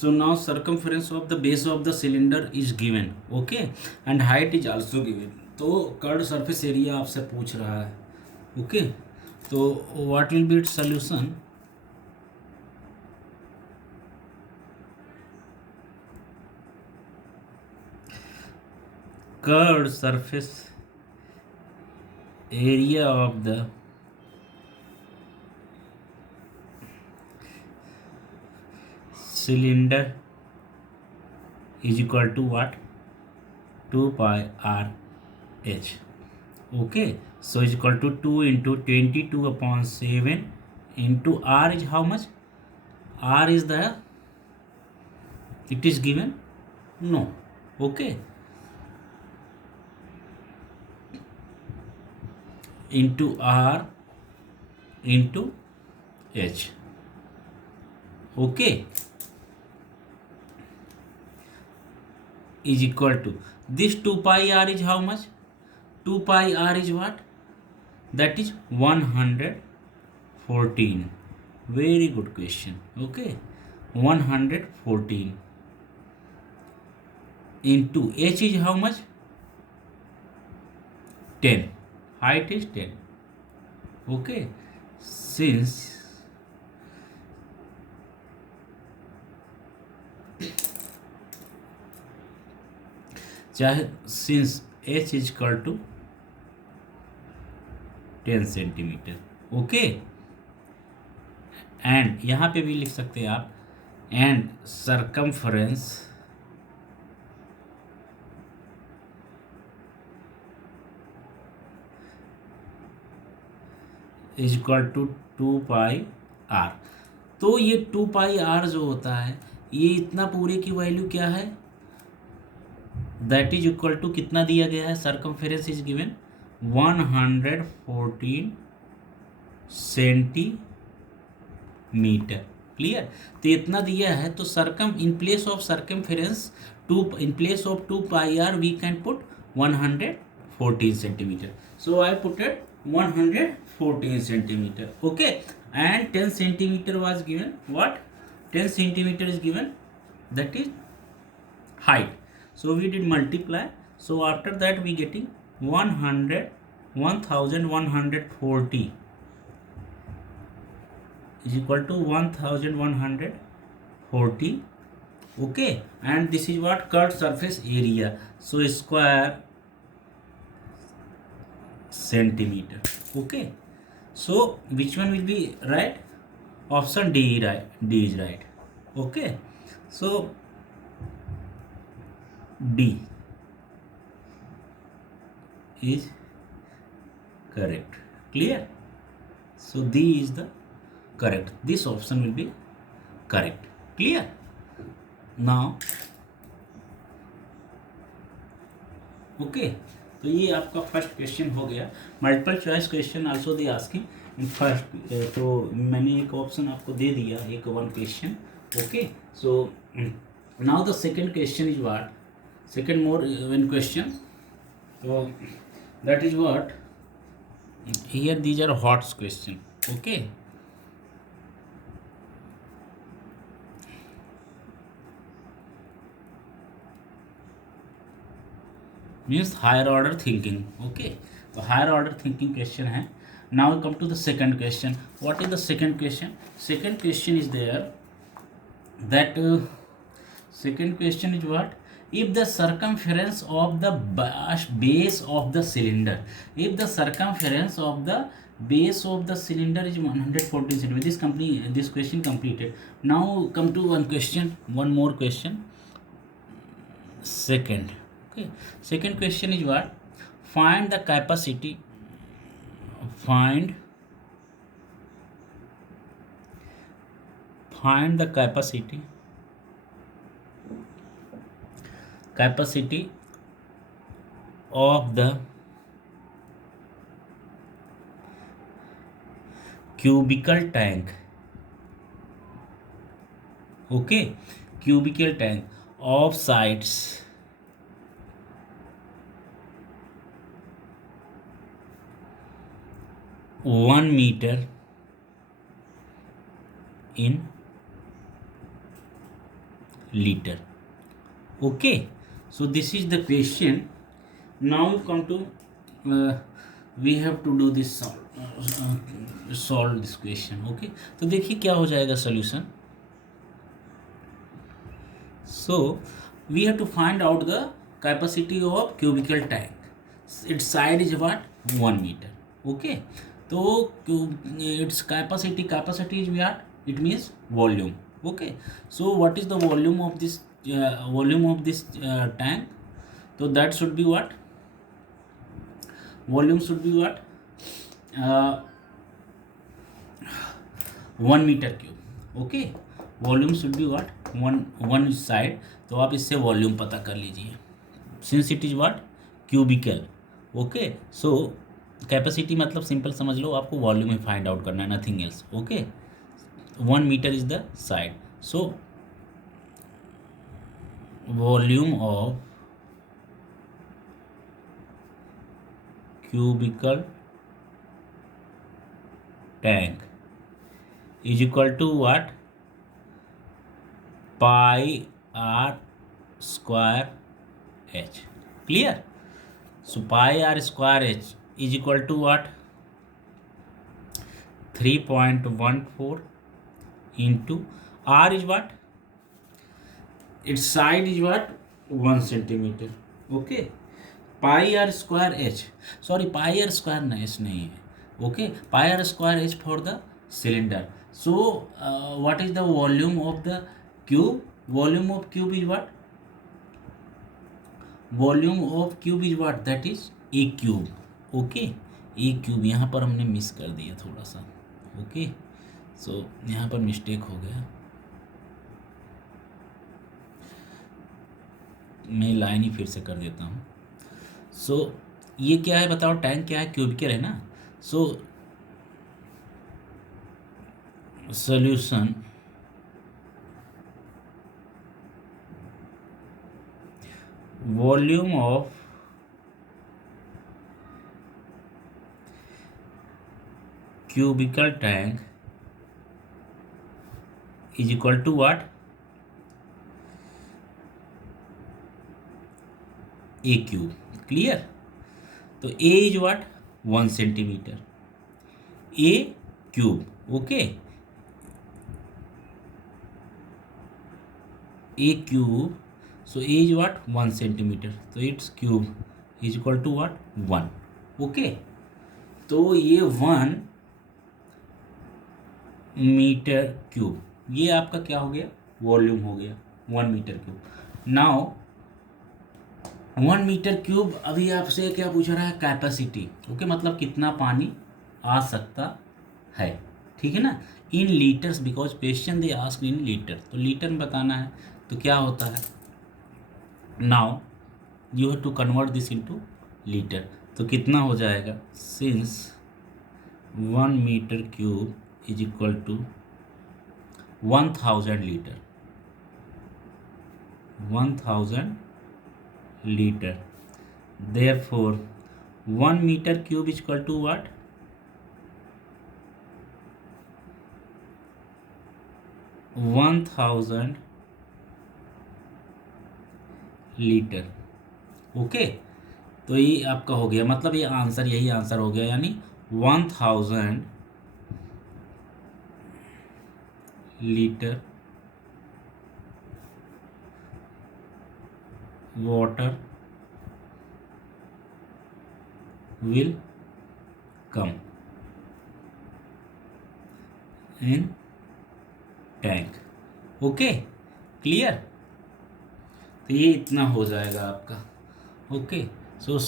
So now circumference of the base of the cylinder is given, okay, and height is also given. तो curved surface area आपसे पूछ रहा है, okay. तो what will be it's solution? Curved surface area of the cylinder is equal to what? 2 pi r h. Okay, so is equal to 2 into 22 upon 7 into r is how much? R is the, it is given? No. Okay, into r into h. Okay, is equal to this 2 pi r is how much? 2 pi r is what? That is 114. Very good question. Okay, 114 into h is how much? 10. Height is 10. Okay, since since h is equal to 10 centimeter. Okay, and यहाँ पे भी लिख सकते हैं आप, and circumference is equal to 2 pi r. तो ये 2 pi are जो होता है, ये इतना पूरे की वैल्यू क्या है? दैट इज इक्वल टू कितना दिया गया है? Circumference is given 114 centimetre. Clear? तो इतना दिया है, तो circum in place of circumference in place of 2 pi r we can put 114 centimetre. So I put it 114 centimeter. Okay, and 10 centimeter was given. What? 10 centimeter is given, that is height. So we did multiply. So after that we getting 1140 is equal to 1140. Okay, and this is what? Curved surface area. So square centimeter. Okay, so which one will be right? Option D, right? D is right. Okay, so D is correct. Clear? So D is the correct. This option will be correct. Clear? Now okay, तो ये आपका first question हो गया. Multiple choice question also they asking in first. तो मैंने एक option आपको दे दिया, एक one question. Okay, so now the second question is what? Second more one question. तो that is what? Here these are hot question. Okay, means higher order thinking. Okay, तो higher order thinking question है. Now come to the second question. What is the second question? Second question is there that second question is what? If the circumference of the base of the cylinder, if the circumference of the base of the cylinder is 114 centimeter. This question completed. Now come to one more question. Second. Okay, second question is what? Find the capacity. Find the capacity of the cubical tank. Okay, cubical tank of sides 1 meter in liter. Okay, so this is the question. Now come to we have to do this solve this question. Okay, तो देखिए क्या हो जाएगा solution. So we have to find out the capacity of cubical tank. Its side is what? 1 meter. Okay, तो its capacity is what? It means volume. Okay, so what is the volume of this tank? So that should be what? Volume should be what? 1 meter cube. Okay, volume should be what? One side. तो आप इससे volume पता कर लीजिए, since it is what? Cubical. Okay, so capacity मतलब simple समझ लो, आपको वॉल्यूम ही फाइंड आउट करना है, nothing else. Okay, 1 meter is the side. So volume of cubical tank is equal to what? Pi r square h. Clear? So pi r square h is equal to what? 3.14 into r is what? Its side is what? 1 centimeter. Okay, pi r square h, sorry pi r square नहीं है. Okay, pi r square h for the cylinder. So what is the volume of the cube? Volume of cube is what? Volume of cube is what? That is a cube. Okay, a cube. यहाँ पर हमने miss कर दिया थोड़ा सा. Okay, सो यहाँ पर mistake हो गया. मैं लाइन ही फिर से कर देता हूँ. सो ये क्या है बताओ? टैंक क्या है? क्यूबिकल है ना. So solution volume of cubical tank is equal to what? A cube. Clear? तो a is what? 1 centimetre. A cube. Okay, a cube. So a is what? 1 centimetre. तो its cube is equal to what? 1. Okay, तो ये 1 meter cube, ये आपका क्या हो गया? Volume हो गया 1 meter cube. Now 1 meter cube. अभी आपसे क्या पूछ रहा है? कैपेसिटी. ओके, मतलब कितना पानी आ सकता है. ठीक है ना? In liters, because question they ask in liter, तो लीटर में बताना है. तो क्या होता है? Now you have to convert this into liter. तो कितना हो जाएगा? Since 1 meter cube is equal to 1000 liter. 1000 liter. Therefore 1 meter cube is equal to what? 1000 litre. Okay, तो ये आपका हो गया, मतलब ये आंसर, यही आंसर हो गया, यानी 1000 litre water will come in tank. Okay, clear? तो ये इतना हो जाएगा आपका. ओके, सो